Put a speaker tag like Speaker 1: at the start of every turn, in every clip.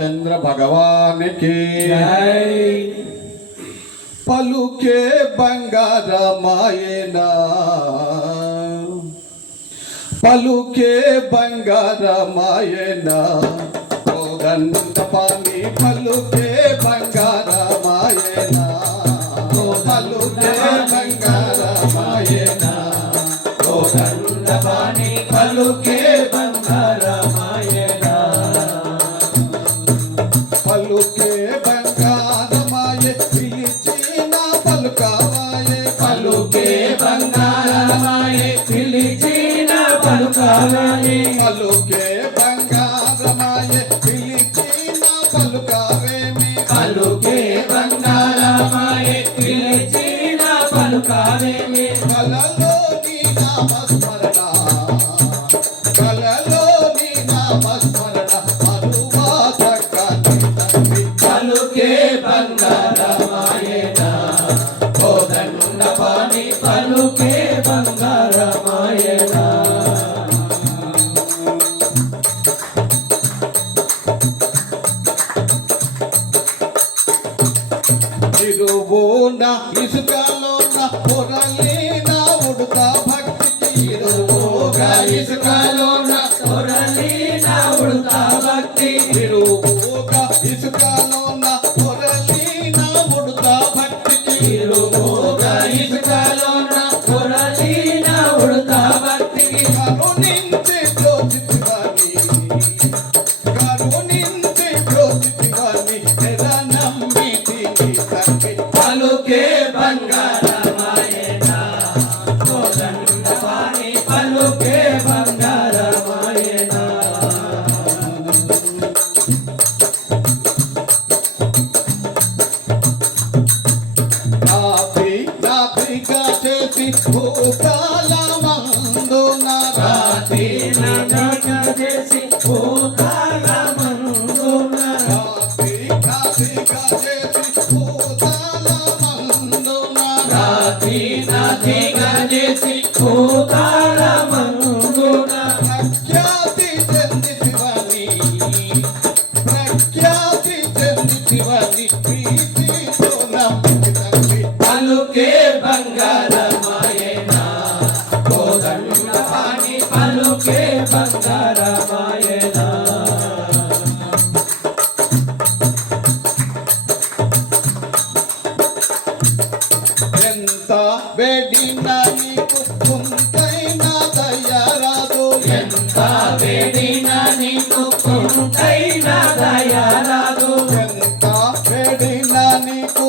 Speaker 1: రామచంద్ర భగవానికి పలుకే బంగారమాయనా. పలుకే బంగారమాయనా. కోదండ పాని పలుకే బంగారమాయనా. పలుకే బంగారమాయనా.
Speaker 2: పాని పలుకే
Speaker 1: పిలిచిన
Speaker 2: పలుకాలని.
Speaker 1: పలుకే బంగారమాయే పిలిచిన పలుకవేమి
Speaker 2: పలుకే బంగారమాయే పిలిచిన పలుకాలని
Speaker 1: కలలో నీ నామస్మరణ తిరువోన ఇసుకలోన? పొరలేన ఉడత భక్తికి
Speaker 2: ఇరువుగా ఇసుకలోన? కొరలీన ఉడతా భక్తి
Speaker 1: తిరువోగా ఇసుకలోన? పొరలేన ఉడత భక్తికి
Speaker 2: ఇరువుగా
Speaker 1: చేసి భూకాల మందున
Speaker 2: రాతి. పలుకే బంగారమాయనా
Speaker 1: ఎంత వేడినా నీకు కుంతైనా దయరాదు
Speaker 2: ఎంత వేడినా నీకు కొంతైనా దయారాదు
Speaker 1: ఎంత వేడినా నీకు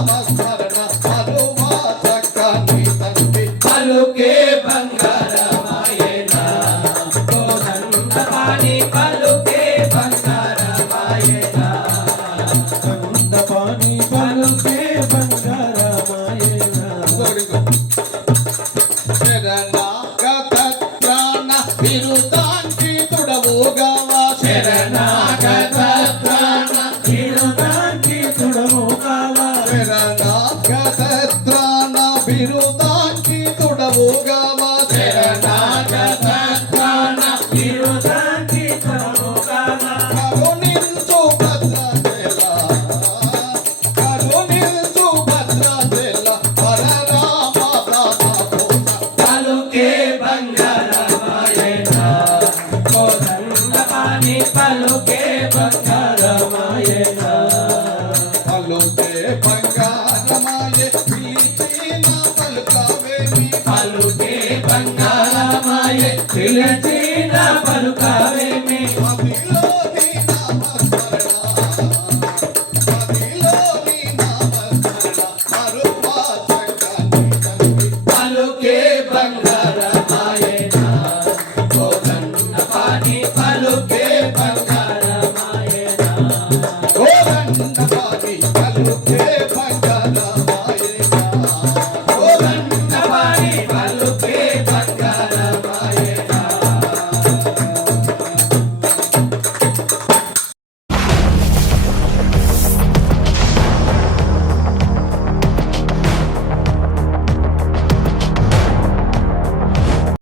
Speaker 1: నీ పరరామ దాసోత
Speaker 2: పలుకే బంగారమాయనా
Speaker 1: పిలిచిన పలుకావేమి
Speaker 2: పలుకే బంగారమాయనా ఓ గన్న పాని పలుకే బంగారమాయనా
Speaker 1: ఓ గన్న పాని
Speaker 2: పలుకే బంగారమాయనా